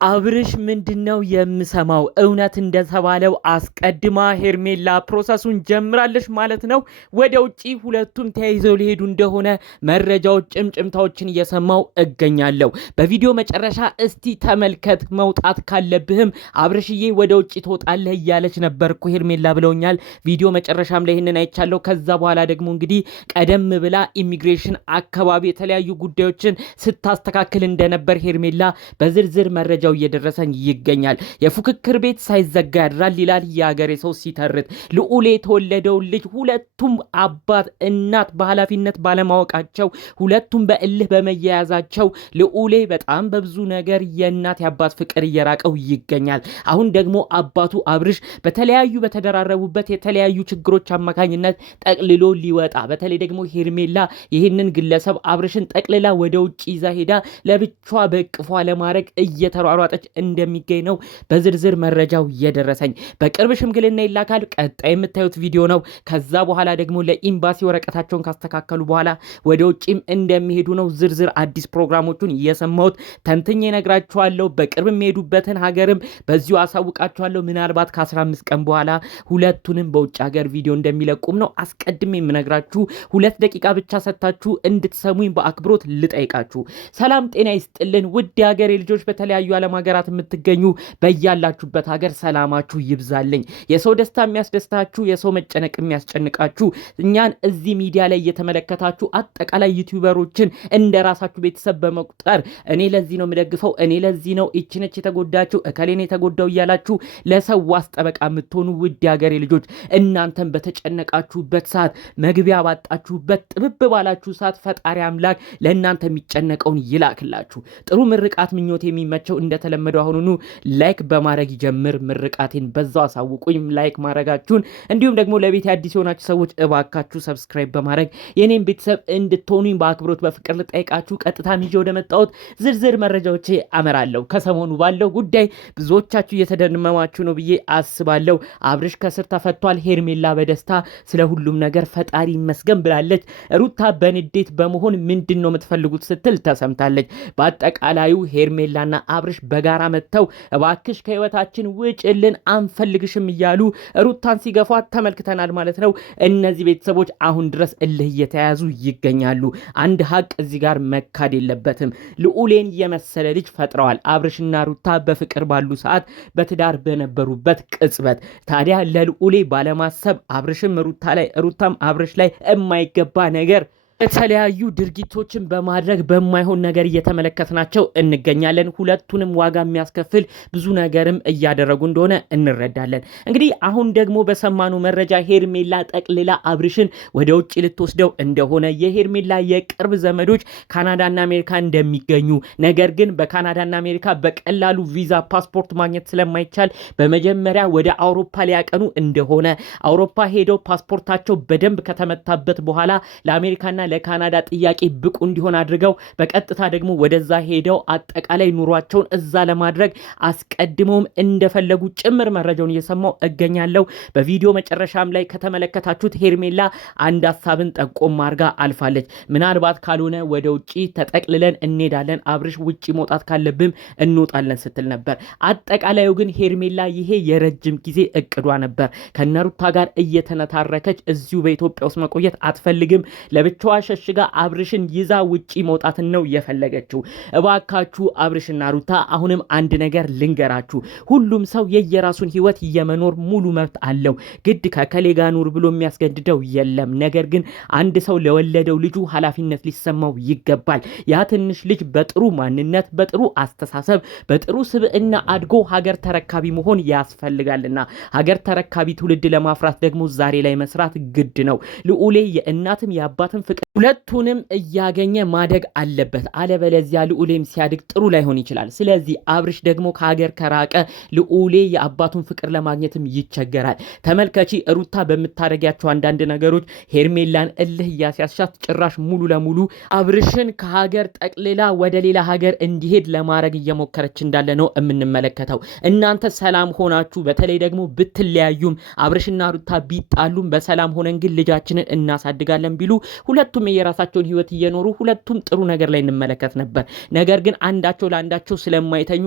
አብርሽ ምንድነው የምሰማው? እውነት እንደተባለው አስቀድማ ሄርሜላ ፕሮሰሱን ጀምራለች ማለት ነው። ወደ ውጪ ሁለቱም ተያይዘው ሊሄዱ እንደሆነ መረጃዎች፣ ጭምጭምታዎችን እየሰማው እገኛለሁ። በቪዲዮ መጨረሻ እስቲ ተመልከት፣ መውጣት ካለብህም አብርሽዬ ወደ ውጪ ትወጣለህ እያለች ነበርኩ ሄርሜላ ብለውኛል። ቪዲዮ መጨረሻም ላይ ይህንን አይቻለሁ። ከዛ በኋላ ደግሞ እንግዲህ ቀደም ብላ ኢሚግሬሽን አካባቢ የተለያዩ ጉዳዮችን ስታስተካክል እንደነበር ሄርሜላ በዝርዝር መረጃ እየደረሰኝ ይገኛል። የፉክክር ቤት ሳይዘጋ ያድራል ይላል የሀገሬ ሰው ሲተርት። ልዑል የተወለደው ልጅ ሁለቱም አባት እናት በኃላፊነት ባለማወቃቸው ሁለቱም በእልህ በመያያዛቸው ልዑሌ በጣም በብዙ ነገር የእናት የአባት ፍቅር እየራቀው ይገኛል። አሁን ደግሞ አባቱ አብርሽ በተለያዩ በተደራረቡበት የተለያዩ ችግሮች አማካኝነት ጠቅልሎ ሊወጣ በተለይ ደግሞ ሄርሜላ ይህንን ግለሰብ አብርሽን ጠቅልላ ወደ ውጭ ይዛ ሄዳ ለብቻዋ በእቅፏ ለማድረግ እየተሯሯጠች እንደሚገኝ ነው በዝርዝር መረጃው የደረሰኝ። በቅርብ ሽምግልና ይላካል። ቀጣይ የምታዩት ቪዲዮ ነው። ከዛ በኋላ ደግሞ ለኢምባሲ ወረቀታቸውን ካስተካከሉ በኋላ ወደ ውጭም እንደሚሄዱ ነው ዝርዝር አዲስ ፕሮግራሞቹን እየሰማሁት ተንትኜ ነግራችኋለሁ። በቅርብ የሚሄዱበትን ሀገርም በዚሁ አሳውቃችኋለሁ። ምናልባት ከ15 ቀን በኋላ ሁለቱንም በውጭ ሀገር ቪዲዮ እንደሚለቁም ነው አስቀድሜ የምነግራችሁ። 2 ደቂቃ ብቻ ሰጥታችሁ እንድትሰሙኝ በአክብሮት ልጠይቃችሁ። ሰላም ጤና ይስጥልን ውድ የሀገሬ ልጆች፣ በተለያዩ ዓለም ሀገራት የምትገኙ በያላችሁበት ሀገር ሰላማችሁ ይብዛልኝ። የሰው ደስታ የሚያስደስታችሁ፣ የሰው መጨነቅ የሚያስጨንቃችሁ እኛን እዚህ ሚዲያ ላይ እየተመለከታችሁ አጠቃላይ ዩቲዩበሮችን እንደ ራሳችሁ ቤተሰብ በመቁጠር እኔ ለዚህ ነው የምደግፈው፣ እኔ ለዚህ ነው እቺነች የተጎዳችሁ፣ እከሌን የተጎዳው እያላችሁ ለሰው ዋስ ጠበቃ የምትሆኑ ውድ የሀገሬ ልጆች፣ እናንተን በተጨነቃችሁበት ሰዓት፣ መግቢያ ባጣችሁበት፣ ጥብብ ባላችሁ ሰዓት ፈጣሪ አምላክ ለእናንተ የሚጨነቀውን ይላክላችሁ። ጥሩ ምርቃት ምኞት የሚመቸው እንደተለመደው አሁኑኑ ላይክ በማድረግ ይጀምር። ምርቃቴን በዛው አሳውቁኝ ላይክ ማድረጋችሁን። እንዲሁም ደግሞ ለቤት አዲስ የሆናችሁ ሰዎች እባካችሁ ሰብስክራይብ በማድረግ የኔን ቤተሰብ እንድትሆኑኝ በአክብሮት በፍቅር ልጠይቃችሁ። ቀጥታ ይዤ ወደ መጣሁት ዝርዝር መረጃዎቼ አመራለሁ። ከሰሞኑ ባለው ጉዳይ ብዙዎቻችሁ እየተደመማችሁ ነው ብዬ አስባለሁ። አብርሽ ከስር ተፈቷል። ሄርሜላ በደስታ ስለ ሁሉም ነገር ፈጣሪ ይመስገን ብላለች። ሩታ በንዴት በመሆን ምንድን ነው የምትፈልጉት ስትል ተሰምታለች። በአጠቃላዩ ሄርሜላና አብርሽ በጋራ መጥተው እባክሽ ከህይወታችን ውጭልን አንፈልግሽም እያሉ ሩታን ሲገፏት ተመልክተናል ማለት ነው። እነዚህ ቤተሰቦች አሁን ድረስ እልህ እየተያዙ ይገኛሉ። አንድ ሀቅ እዚህ ጋር መካድ የለበትም። ልዑሌን የመሰለ ልጅ ፈጥረዋል አብርሽና ሩታ በፍቅር ባሉ ሰዓት በትዳር በነበሩበት ቅጽበት። ታዲያ ለልዑሌ ባለማሰብ አብርሽም ሩታ ላይ ሩታም አብርሽ ላይ የማይገባ ነገር የተለያዩ ድርጊቶችን በማድረግ በማይሆን ነገር እየተመለከትናቸው እንገኛለን። ሁለቱንም ዋጋ የሚያስከፍል ብዙ ነገርም እያደረጉ እንደሆነ እንረዳለን። እንግዲህ አሁን ደግሞ በሰማኑ መረጃ ሄርሜላ ጠቅልላ አብርሽን ወደ ውጭ ልትወስደው እንደሆነ የሄርሜላ የቅርብ ዘመዶች ካናዳና አሜሪካ እንደሚገኙ፣ ነገር ግን በካናዳና አሜሪካ በቀላሉ ቪዛ ፓስፖርት ማግኘት ስለማይቻል በመጀመሪያ ወደ አውሮፓ ሊያቀኑ እንደሆነ፣ አውሮፓ ሄደው ፓስፖርታቸው በደንብ ከተመታበት በኋላ ለአሜሪካና ለካናዳ ጥያቄ ብቁ እንዲሆን አድርገው በቀጥታ ደግሞ ወደዛ ሄደው አጠቃላይ ኑሯቸውን እዛ ለማድረግ አስቀድመውም እንደፈለጉ ጭምር መረጃውን እየሰማው እገኛለሁ። በቪዲዮ መጨረሻም ላይ ከተመለከታችሁት ሄርሜላ አንድ ሀሳብን ጠቆም አድርጋ አልፋለች። ምናልባት ካልሆነ ወደ ውጪ ተጠቅልለን እንሄዳለን፣ አብርሽ ውጪ መውጣት ካለብም እንወጣለን ስትል ነበር። አጠቃላዩ ግን ሄርሜላ ይሄ የረጅም ጊዜ እቅዷ ነበር። ከነሩታ ጋር እየተነታረከች እዚሁ በኢትዮጵያ ውስጥ መቆየት አትፈልግም። ለብቻዋ ሸሽጋ አብርሽን ይዛ ውጪ መውጣትን ነው የፈለገችው። እባካችሁ አብርሽና ሩታ አሁንም አንድ ነገር ልንገራችሁ። ሁሉም ሰው የየራሱን ህይወት የመኖር ሙሉ መብት አለው። ግድ ከከሌ ጋር ኑር ብሎ የሚያስገድደው የለም። ነገር ግን አንድ ሰው ለወለደው ልጁ ኃላፊነት ሊሰማው ይገባል። ያ ትንሽ ልጅ በጥሩ ማንነት፣ በጥሩ አስተሳሰብ፣ በጥሩ ስብዕና አድጎ ሀገር ተረካቢ መሆን ያስፈልጋልና ሀገር ተረካቢ ትውልድ ለማፍራት ደግሞ ዛሬ ላይ መስራት ግድ ነው። ልዑሌ የእናትም የአባትም ፍቅር ሁለቱንም እያገኘ ማደግ አለበት። አለበለዚያ ልዑሌም ሲያድግ ጥሩ ላይሆን ይችላል። ስለዚህ አብርሽ ደግሞ ከሀገር ከራቀ ልዑሌ የአባቱን ፍቅር ለማግኘትም ይቸገራል። ተመልከቺ ሩታ በምታደርጊያቸው አንዳንድ ነገሮች ሄርሜላን እልህ እያስያሻት ጭራሽ ሙሉ ለሙሉ አብርሽን ከሀገር ጠቅልላ ወደ ሌላ ሀገር እንዲሄድ ለማድረግ እየሞከረች እንዳለ ነው የምንመለከተው። እናንተ ሰላም ሆናችሁ በተለይ ደግሞ ብትለያዩም አብርሽና ሩታ ቢጣሉም በሰላም ሆነን ግን ልጃችንን እናሳድጋለን ቢሉ ሁለቱ ሁለቱም የራሳቸውን ህይወት እየኖሩ ሁለቱም ጥሩ ነገር ላይ እንመለከት ነበር። ነገር ግን አንዳቸው ለአንዳቸው ስለማይተኙ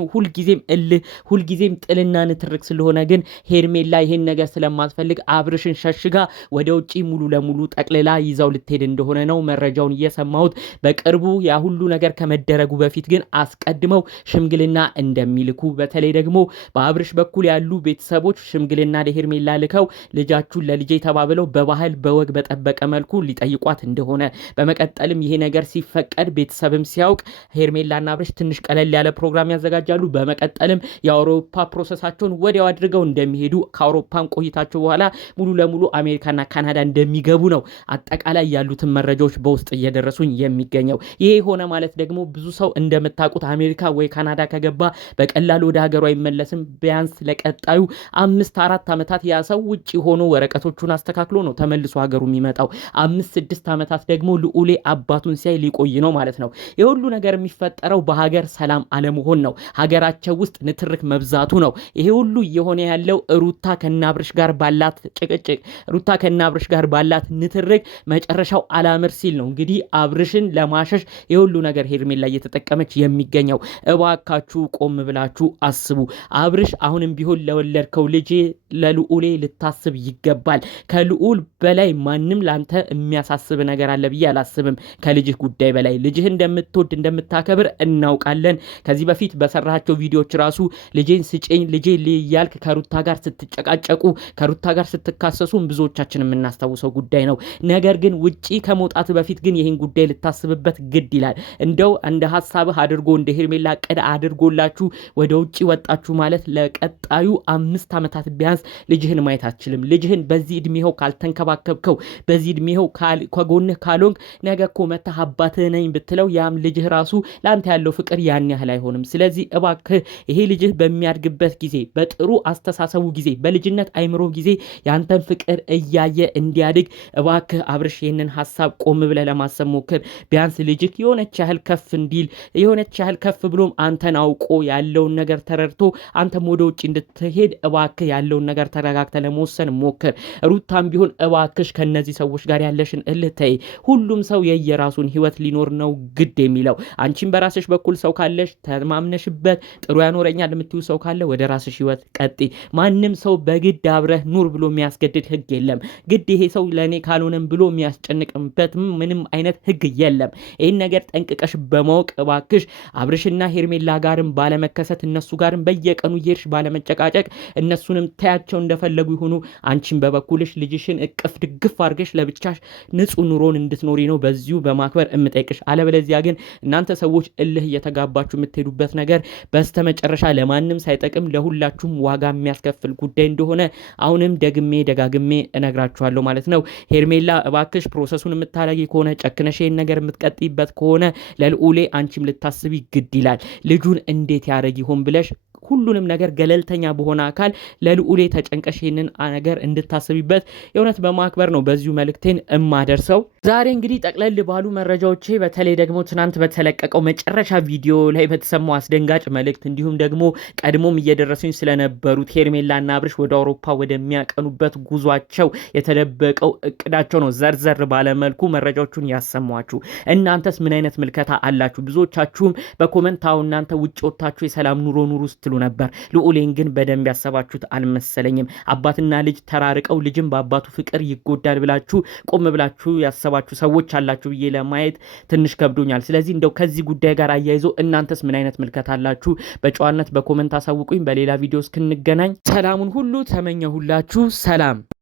ሁልጊዜም ጥልና ንትርክ ስለሆነ ግን ሄርሜላ ይሄን ነገር ስለማትፈልግ አብርሽን ሸሽጋ ወደ ውጪ ሙሉ ለሙሉ ጠቅልላ ይዛው ልትሄድ እንደሆነ ነው መረጃውን እየሰማሁት። በቅርቡ ያ ሁሉ ነገር ከመደረጉ በፊት ግን አስቀድመው ሽምግልና እንደሚልኩ በተለይ ደግሞ በአብርሽ በኩል ያሉ ቤተሰቦች ሽምግልና ለሄርሜላ ልከው ልጃችሁን ለልጄ ተባብለው በባህል በወግ በጠበቀ መልኩ ሊጠይቋት እንደሆነ በመቀጠልም ይሄ ነገር ሲፈቀድ ቤተሰብም ሲያውቅ ሄርሜላና አብርሽ ትንሽ ቀለል ያለ ፕሮግራም ያዘጋጃሉ። በመቀጠልም የአውሮፓ ፕሮሰሳቸውን ወዲያው አድርገው እንደሚሄዱ ከአውሮፓም ቆይታቸው በኋላ ሙሉ ለሙሉ አሜሪካና ካናዳ እንደሚገቡ ነው አጠቃላይ ያሉትን መረጃዎች በውስጥ እየደረሱኝ የሚገኘው። ይሄ ሆነ ማለት ደግሞ ብዙ ሰው እንደምታውቁት አሜሪካ ወይ ካናዳ ከገባ በቀላሉ ወደ ሀገሩ አይመለስም። ቢያንስ ለቀጣዩ 5-4 ዓመታት ያ ሰው ውጪ ሆኖ ወረቀቶቹን አስተካክሎ ነው ተመልሶ ሀገሩ የሚመጣው። 5-6 ዓመታት ደግሞ ልዑሌ አባቱን ሲያይ ሊቆይ ነው ማለት ነው። የሁሉ ነገር የሚፈጠረው በሀገር ሰላም አለመሆን ነው። ሀገራቸው ውስጥ ንትርክ መብዛቱ ነው። ይሄ ሁሉ እየሆነ ያለው ሩታ ከናብርሽ ጋር ባላት ጭቅጭቅ፣ ሩታ ከናብርሽ ጋር ባላት ንትርክ መጨረሻው አላምር ሲል ነው እንግዲህ አብርሽን ለማሸሽ የሁሉ ነገር ሄርሜላ እየተጠቀመች የሚገኘው። እባካችሁ ቆም ብላችሁ አስቡ። አብርሽ አሁንም ቢሆን ለወለድከው ልጅ ለልዑሌ ልታስብ ይገባል። ከልዑል በላይ ማንም ላንተ የሚያሳስብ ነገር አለ ብዬ አላስብም። ከልጅህ ጉዳይ በላይ ልጅህ እንደምትወድ እንደምታከብር እናውቃለን። ከዚህ በፊት በሰራቸው ቪዲዮዎች ራሱ ልጄን ስጪኝ ልጄ እያልክ ከሩታ ጋር ስትጨቃጨቁ ከሩታ ጋር ስትካሰሱም ብዙዎቻችን የምናስታውሰው ጉዳይ ነው። ነገር ግን ውጪ ከመውጣት በፊት ግን ይህን ጉዳይ ልታስብበት ግድ ይላል። እንደው እንደ ሐሳብህ አድርጎ እንደ ሄርሜላ ቀዳ አድርጎላችሁ ወደ ውጪ ወጣችሁ ማለት ለቀጣዩ 5 ዓመታት ቢያንስ ልጅህን ማየት አትችልም። ልጅህን በዚህ እድሜው ካልተንከባከብከው፣ በዚህ እድሜው ከጎንህ ካልሆንክ ነገ እኮ መተህ አባትህ ነኝ ብትለው ያም ልጅህ ራሱ ለአንተ ያለው ፍቅር ያን ያህል አይሆንም። ስለዚህ እባክህ ይሄ ልጅህ በሚያድግበት ጊዜ በጥሩ አስተሳሰቡ ጊዜ በልጅነት አይምሮ ጊዜ ያንተን ፍቅር እያየ እንዲያድግ እባክህ አብርሽ ይህንን ሐሳብ ቆም ብለህ ለማሰብ ሞክር። ቢያንስ ልጅህ የሆነች ያህል ከፍ እንዲል የሆነች ያህል ከፍ ብሎም አንተን አውቆ ያለውን ነገር ተረድቶ አንተም ወደ ውጭ እንድትሄድ እባክህ ያለውን ነገር ተረጋግተህ ለመወሰን ሞክር። ሩታም ቢሆን እባክሽ ከነዚህ ሰዎች ጋር ያለሽን እልህ ተይ። ሁሉም ሰው የየራሱን ህይወት ሊኖር ነው ግድ የሚለው። አንቺም በራስሽ በኩል ሰው ካለሽ ተማምነሽበት ጥሩ ያኖረኛል የምትዩ ሰው ካለ ወደ ራስሽ ህይወት ቀጥ። ማንም ሰው በግድ አብረህ ኑር ብሎ የሚያስገድድ ህግ የለም። ግድ ይሄ ሰው ለኔ ካልሆነም ብሎ የሚያስጨንቅበት ምንም አይነት ህግ የለም። ይህን ነገር ጠንቅቀሽ በማወቅ እባክሽ አብርሽና ሄርሜላ ጋርም ባለመከሰት እነሱ ጋርም በየቀኑ እየሄድሽ ባለመጨቃጨቅ እነሱንም ታያቸው እንደፈለጉ ይሁኑ። አንቺም በበኩልሽ ልጅሽን እቅፍ ድግፍ አድርገሽ ለብቻሽ ንጹህ ኑሮን እንድትኖሪ ነው በዚሁ በማክበር እምጠይቅሽ። አለበለዚያ ግን እናንተ ሰዎች እልህ እየተጋባችሁ የምትሄዱበት ነገር በስተመጨረሻ ለማንም ሳይጠቅም ለሁላችሁም ዋጋ የሚያስከፍል ጉዳይ እንደሆነ አሁንም ደግሜ ደጋግሜ እነግራችኋለሁ ማለት ነው። ሄርሜላ እባክሽ ፕሮሰሱን የምታረጊ ከሆነ ጨክነሽ ይሄን ነገር የምትቀጥይበት ከሆነ ለልዑሌ አንቺም ልታስቢ ግድ ይላል። ልጁን እንዴት ያረግ ይሆን ብለሽ ሁሉንም ነገር ገለልተኛ በሆነ አካል ለልዑሌ ተጨንቀሽ ይህንን ነገር እንድታስቢበት የእውነት በማክበር ነው በዚሁ መልእክቴን እማደርሰው። ዛሬ እንግዲህ ጠቅለል ባሉ መረጃዎቼ በተለይ ደግሞ ትናንት በተለቀቀው መጨረሻ ቪዲዮ ላይ በተሰማው አስደንጋጭ መልእክት እንዲሁም ደግሞ ቀድሞም እየደረሱኝ ስለነበሩት ሄርሜላና አብርሽ ወደ አውሮፓ ወደሚያቀኑበት ጉዟቸው የተደበቀው እቅዳቸው ነው ዘርዘር ባለመልኩ መረጃዎቹን ያሰማችሁ። እናንተስ ምን አይነት ምልከታ አላችሁ? ብዙዎቻችሁም በኮመንታው እናንተ ውጭ ወጣችሁ የሰላም ኑሮ ኑሩ ስትሉ ነበር። ልዑሌን ግን በደንብ ያሰባችሁት አልመሰለኝም። አባትና ልጅ ተራርቀው ልጅም በአባቱ ፍቅር ይጎዳል ብላችሁ ቆም ብላችሁ ያሰባችሁ ሰዎች አላችሁ ብዬ ለማየት ትንሽ ከብዶኛል። ስለዚህ እንደው ከዚህ ጉዳይ ጋር አያይዞ እናንተስ ምን አይነት ምልከታ አላችሁ? በጨዋነት በኮመንት አሳውቁኝ። በሌላ ቪዲዮ እስክንገናኝ ሰላሙን ሁሉ ተመኘሁላችሁ። ሰላም